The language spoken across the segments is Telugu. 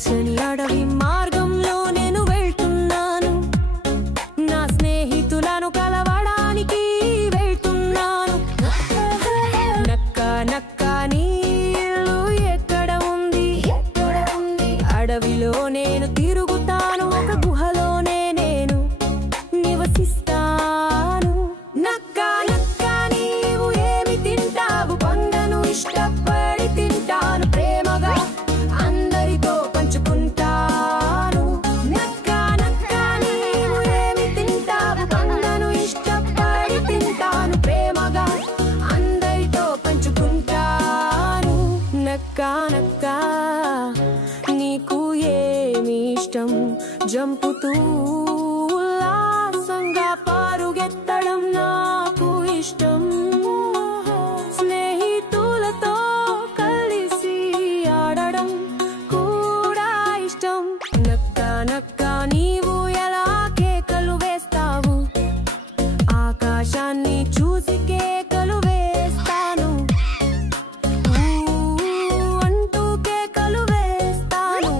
పచ్చని అడవి మార్గంలో నేను వెళ్తున్నాను నా స్నేహితులను కలవడానికి వెళ్తున్నాను నక్క నక్క నీ ఇల్లు ఎక్కడ ఉంది అడవిలో నేను తిరుగుతాను ఒక గుహలోనే నేను నివసిస్తాను నక్క నక్క నీవు ఏమి తింటావు పండ్లను ఇష్టపడి తింటాను ప్రేమగా అందరితో పంచుకుంటాను నక్క నక్క నీవు ఏమి తింటావు పండ్లను ఇష్టపడి తింటాను ప్రేమగా అందరితో పంచుకుంటాను నక్క నక్క నీకు ఏమి ఇష్టం జంపుతూ ఉల్లాసంగా పరుగెత్తడం నాకు ఇష్టం స్నేహితులతో కలిసి ఆడడం కూడా ఇష్టం నక్క నక్క నీవు ఎలా కేకలు వేస్తావు ఆకాశాన్ని చూసి కేకలు వేస్తాను అంటూ కేకలు వేస్తాను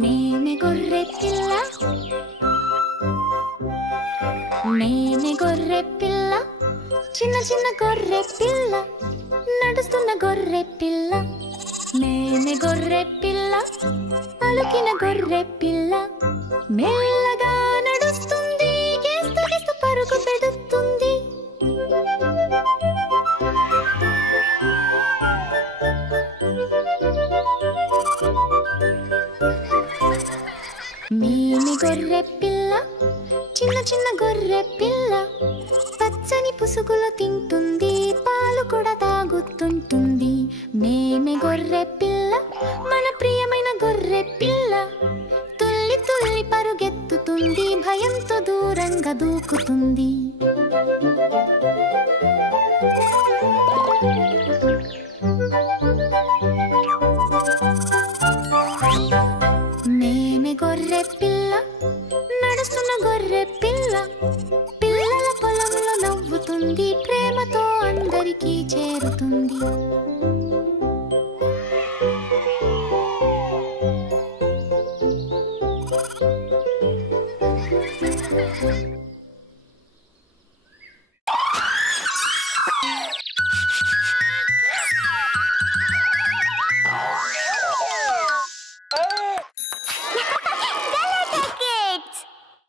నేనే గొర్రె పిల్ల నేనే గొర్రె పిల్ల చిన్న చిన్న గొర్రె పిల్ల నడుస్తున్న గొర్రె పిల్ల నేనే గొర్రె పిల్ల అలుకిన గొర్రె పిల్ల మెల్లగా నడుస్తుంది గేస్తూ గేస్తూ పరుగు పెడుతుంది మేమే గొర్రె పిల్ల చిన్న చిన్న గొర్రె పిల్ల పచ్చని పుసుగులు తింటుంది పాలు కూడా తాగుతుంటుంది మేమే గొర్రె పిల్ల మన ప్రియమైన గొర్రె పిల్ల తుల్లి తుల్లి పరుగెత్తుతుంది భయంతో దూరంగా దూకుతుంది మేమే గొర్రె పిల్ల నడుస్తున్న గొర్రె పిల్ల పిల్లల పొలంలో నవ్వుతుంది ప్రేమతో అందరికీ చేరుతుంది